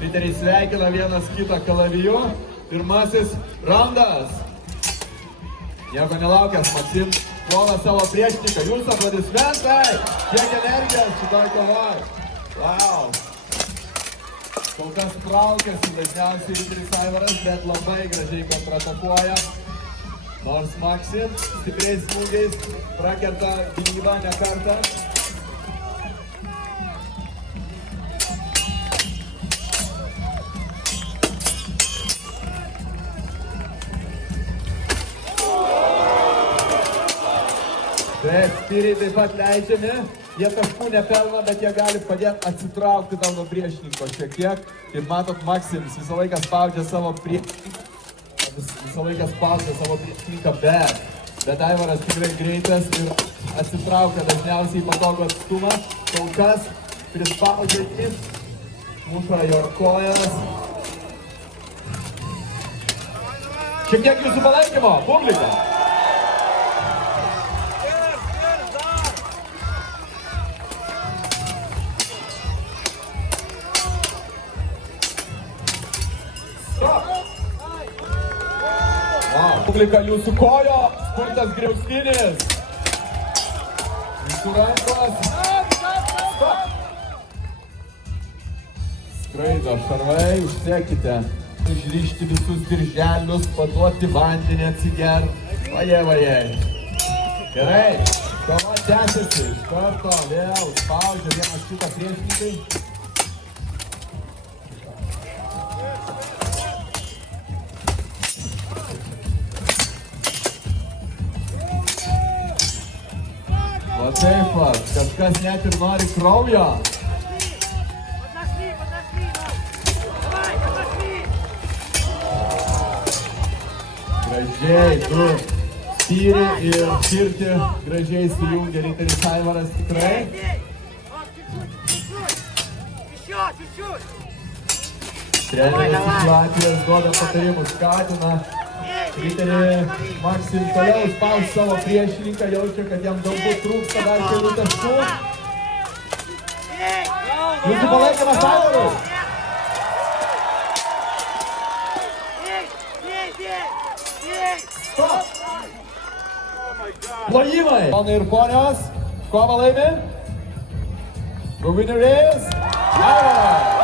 Riteriai sveikina vienas kitą kalaviju. Pirmasis raundas. Nieko nelaukęs, Maksim puola savo priešininką. Jūsų aplodismentai. Kiek energijos šitoj kovoj. Wow. Kol kas traukiasi dažniausiai Riteris Aivaras, bet labai gražiai kontratakuoja. Nors Maksim stipriais smūgiais prakerta gynybą ne kartą. Taip, spyriai taip pat leidžiami, jie taškų nepelno, bet jie gali padėti atsitraukti tau nuo priešininko šiek tiek. Kaip matot, Maksims visą laiką spaudžia savo priešininką, bet Aivaras tikrai greitas ir atsitraukia dažniausiai patogų atstumą. Kol kas prispaudžia jis, muša jo kojas. Šiek tiek jūsų palaikymo, publika. Publika jūsų kojo, spurtas griaustinis. Jūsų rankos. Skraido šarvai, užsekite. Išrišti visus dirželius, paduoti vandenį atsigerti. Vajai. Gerai, kova tęsiasi. Iš karto vėl spaudžia vienas kitą priešininkai. Va taip pat, kažkas net ir nori kraujo. Gražiai, du spyri ir Kirti gražiai sujungia Riteris Aivaras tikrai. Treneris iš Latvijos duoda patarimus, skatina Riterį Maksim toliau spaus savo priešininką, jaučia, kad jam galbūt trūksta dar kelių taškų. Jūsų palaikymas Aivarui. Stop! Plojimai! Ponai ir ponios, kovą laimi. The winner is Aivaras.